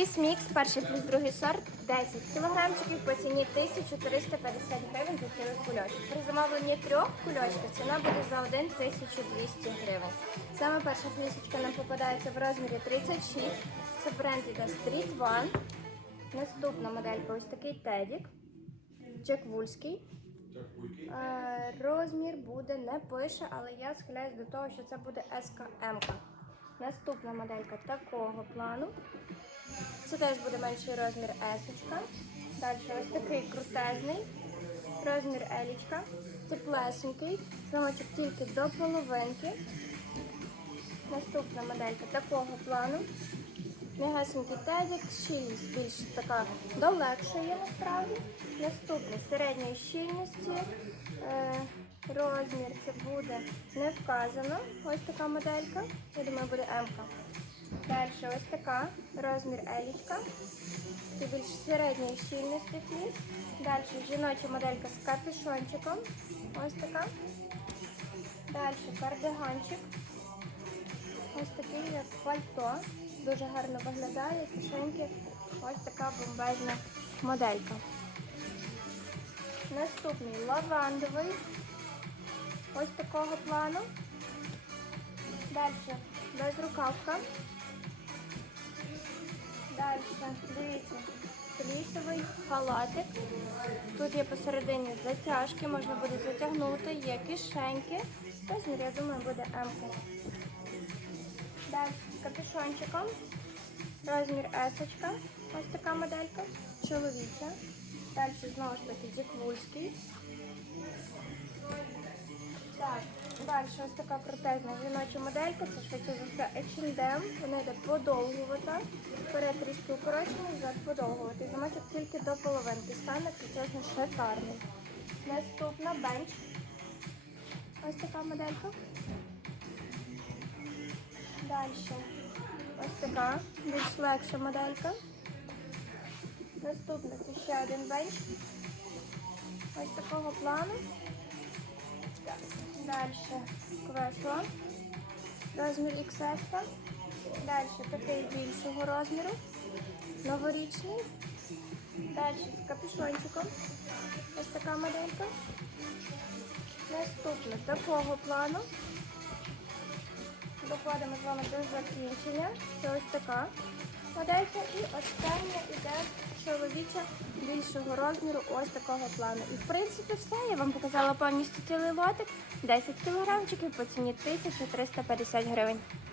Мікс, перший плюс другий сорт, 10 кілограмчиків по ціні 1350 гривень за цілий кульочок. При замовленні трьох кульочків ціна буде за 1200 гривень. Саме перша флісочка нам попадається в розмірі 36. Це бренд іде Street One. Наступна моделька ось такий тедік. Джек Вульський. Е, Розмір буде не пише, але я схиляюсь до того, що це буде СКМ. Наступна моделька такого плану. Це теж буде менший розмір есочка. Далі ось такий крутезний. Розмір елічка. Теплесенький. Замочок тільки до половинки. Наступна моделька такого плану. М'ягасенький тедік, щільність більш така долегшає насправді. Наступний середньої щільності. Е, розмір це буде не вказано. Ось така моделька. Я думаю, буде М. Далі ось така розмір елічка. Це більш середньої щільності фліс. Далі жіноча моделька з капюшончиком. Ось така. Далі кардиганчик. Ось такий як пальто. Дуже гарно виглядає. Кишеньки. Ось така бомбезна моделька. Наступний лавандовий. Ось такого плану. Далі безрукавка. Дивіться, флісовий халатик. Тут є посередині затяжки, можна буде затягнути, є кишеньки. Розмір, я думаю, буде М. Далі з капюшончиком. Розмір есочка. Ось така моделька. Чоловіча. Далі знову ж таки діквульський. Далі ось така крутезна жіноча моделька, це швидше за все H&M, вона йде подовгувата, вперед трішки укорочений, зад подовгувати. Замочок тільки до половинки стане, чесно шикарний. Наступна бенч. Ось така моделька. Далі ось така, більш легша моделька. Наступна це ще один бенч. Ось такого плану. Далі квешло. Розмір XS. Далі такий більшого розміру. Новорічний. Далі з капюшончиком. Ось така моделька. Наступне такого плану. Доходимо з вами до закінчення. Це ось така моделька. І остання іде чоловіча більшого розміру, ось такого плану. І в принципі все. Я вам показала повністю цілий лотик. 10 кілограмчиків по ціні 1350 гривень.